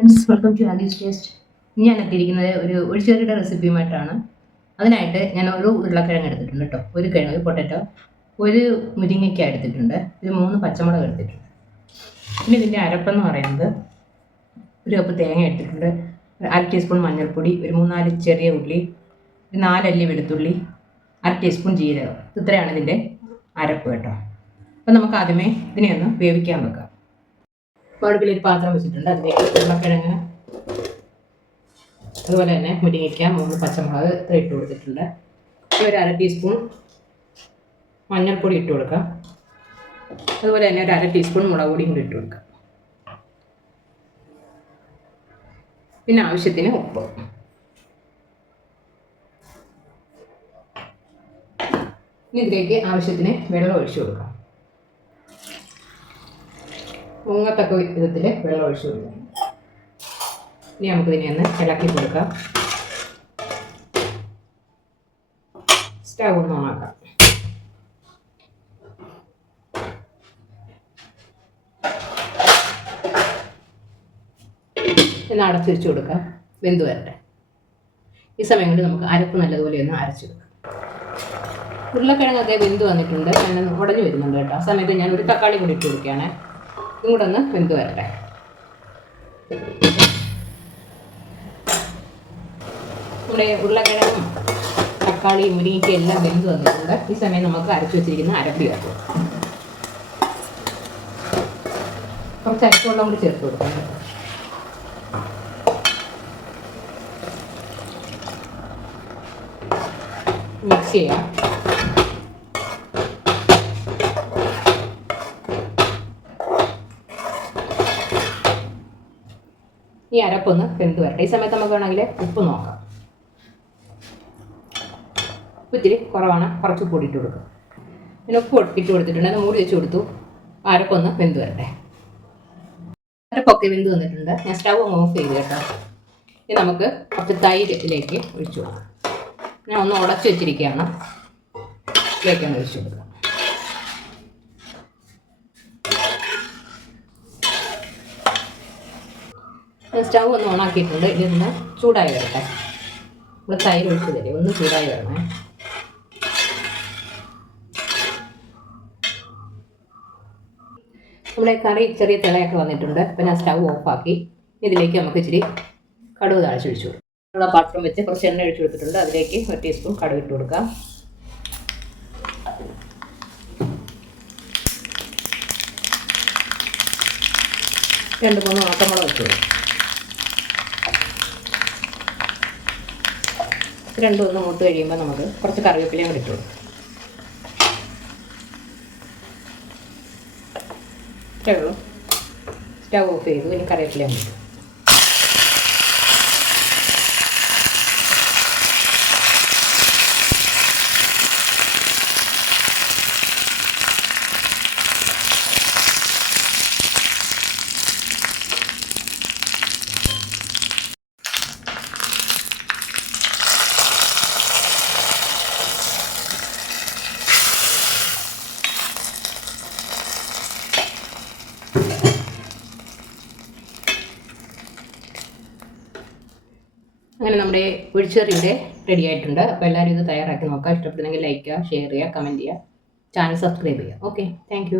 Friends welcome to Alice taste ഇനി ഞാൻ എത്തിയിരിക്കുന്നത് ഒരു ഒഴിച്ചേരിയുടെ റെസിപ്പിയുമായിട്ടാണ് അതിനായിട്ട് ഞാൻ ഒരു ഉരുളക്കിഴങ്ങ് എടുത്തിട്ടുണ്ട് കേട്ടോ ഒരു കിഴങ്ങ് ഒരു പൊട്ടറ്റോ ഒരു മുരിങ്ങയ്ക്ക എടുത്തിട്ടുണ്ട്. ഒരു മൂന്ന് പച്ചമുളക് എടുത്തിട്ടുണ്ട്. പിന്നെ ഇതിന്റെ അരപ്പെന്ന് പറയുന്നത് ഒരു കപ്പ് തേങ്ങ എടുത്തിട്ടുണ്ട്. അര ടീസ്പൂൺ മഞ്ഞൾപ്പൊടി ഒരു മൂന്നാൽ ചെറിയ ഉള്ളി ഒരു നാലല്ലി വെളുത്തുള്ളി അര ടീസ്പൂൺ ജീരകം. ഇത്രയാണ് ഇതിന്റെ അരപ്പ് കേട്ടോ. അപ്പം നമുക്ക് ആദ്യമേ ഇതിനെ ഒന്ന് വേവിക്കാൻ വെക്കാം. അടുപ്പിൽ ഒരു പാത്രം വെച്ചിട്ടുണ്ട്. അതിലേക്ക് ഉരുളക്കിഴങ്ങ് അതുപോലെ തന്നെ മുരിങ്ങയ്ക്ക മൂന്ന് പച്ചമുളക് ഇട്ട് കൊടുത്തിട്ടുണ്ട്. ഒരു അര ടീസ്പൂൺ മഞ്ഞൾപ്പൊടി ഇട്ട് കൊടുക്കാം. അതുപോലെ തന്നെ ഒരു അര ടീസ്പൂൺ മുളക് പൊടിയും കൂടി ഇട്ട് കൊടുക്കാം. പിന്നെ ആവശ്യത്തിന് ഉപ്പ്. ഇതിലേക്ക് ആവശ്യത്തിന് വെള്ളം ഒഴിച്ചു കൊടുക്കാം. മുങ്ങത്തക്ക വിധത്തിൽ വെള്ളം ഒഴിച്ചു കൊടുക്കാം. ഇനി നമുക്കിതിനെ ഒന്ന് ഇളക്കി കൊടുക്കാം. സ്റ്റവ് ഒന്ന് ഓണാക്കാം. എന്ന് അടച്ചിരിച്ചു കൊടുക്കാം. വെന്ത് വരട്ടെ. ഈ സമയം കൊണ്ട് നമുക്ക് അരപ്പ് നല്ലതുപോലെ ഒന്ന് അരച്ചെടുക്കാം ഉരുളക്കിഴങ്ങൊക്കെ വെന്ത് വന്നിട്ടുണ്ട്. ഞാൻ ഉടഞ്ഞു വരുന്നുണ്ട് കേട്ടോ. ആ സമയത്ത് ഞാൻ ഒരു തക്കാളി കൂടി ഇട്ട് കൊടുക്കുകയാണ്. ഇതും കൂടെ ഒന്ന് വെന്ത് വരട്ടെ. നമ്മുടെ ഉരുളക്കിഴങ്ങും തക്കാളി മുരിങ്ങയ്ക്ക് എല്ലാം വെന്ത് വന്നിട്ടുണ്ട്. ഈ സമയം നമുക്ക് അരച്ചു വെച്ചിരിക്കുന്ന അരപ്പി ചേർക്കും കുറച്ച് അരപ്പുവെള്ളം കൂടി ചേർത്ത് കൊടുക്കാം. മിക്സ് ചെയ്യാം. ഈ അരപ്പൊന്ന് വെന്ത് വരട്ടെ. ഈ സമയത്ത് നമുക്ക് വേണമെങ്കിൽ ഉപ്പ് നോക്കാം. ഇത്തിരി കുറവാണ്. കുറച്ച് ഉപ്പ് ഇട്ട് കൊടുക്കും. പിന്നെ ഉപ്പ് ഇട്ട് കൊടുത്തിട്ടുണ്ട്. അത് മൂടി വെച്ച് കൊടുത്തു. അരപ്പൊന്ന് വെന്ത് വരട്ടെ. അരപ്പൊക്കെ വെന്ത് വന്നിട്ടുണ്ട്. ഞാൻ സ്റ്റവ് അങ്ങ് ഓഫ് ചെയ്ത് കേട്ടോ. ഇനി നമുക്ക് കുറച്ച് തൈരിലേക്ക് ഒഴിച്ചു കൊടുക്കാം. ഞാൻ ഒന്ന് ഉടച്ചു വെച്ചിരിക്കുകയാണ്. ഇതിലേക്കാണ് ഒഴിച്ചു കൊടുക്കുക സ്റ്റൗ ഒന്ന് ഓണാക്കിയിട്ടുണ്ട് ഒന്ന് ചൂടായി വരട്ടെ. നമ്മൾ തൈര് ഒഴിച്ച് തരും. ഒന്ന് ചൂടായി വരണേ. നമ്മുടെ കറി ചെറിയ തിളയൊക്കെ വന്നിട്ടുണ്ട്. അപ്പം ഞാൻ സ്റ്റൗ ഓഫാക്കി ഇതിലേക്ക് നമുക്ക് ഇച്ചിരി കടുക് താഴ്ച കൊടുക്കാം. ഉള്ള പാത്രം വെച്ച് കുറച്ച് എണ്ണ ഒഴിച്ചു കൊടുത്തിട്ടുണ്ട്. അതിലേക്ക് ഒരു ടീസ്പൂൺ കടുക് ഇട്ട് കൊടുക്കാം. രണ്ട് മൂന്ന് ഉണക്കമുളക് വെച്ചു കൊടുക്കാം. രണ്ടും ഒന്ന് മുട്ട് കഴിയുമ്പോൾ നമുക്ക് കുറച്ച് കറിവേപ്പിലയും കൂടി ഇട്ട് കൊടുക്കും. ഇത്രേ ഉള്ളൂ. സ്റ്റവ് ഓഫ് ചെയ്തു. ഇനി കറിവേപ്പിലയും കൂടി അങ്ങനെ നമ്മുടെ ഒഴിച്ചറി ഇവിടെ റെഡി ആയിട്ടുണ്ട്. അപ്പോൾ എല്ലാവരും ഇത് തയ്യാറാക്കി നോക്കാം ഇഷ്ടപ്പെടുന്നെങ്കിൽ ലൈക്ക് ചെയ്യുക ഷെയർ ചെയ്യുക കമന്റ് ചെയ്യുക. ചാനൽ സബ്സ്ക്രൈബ് ചെയ്യുക. Okay thank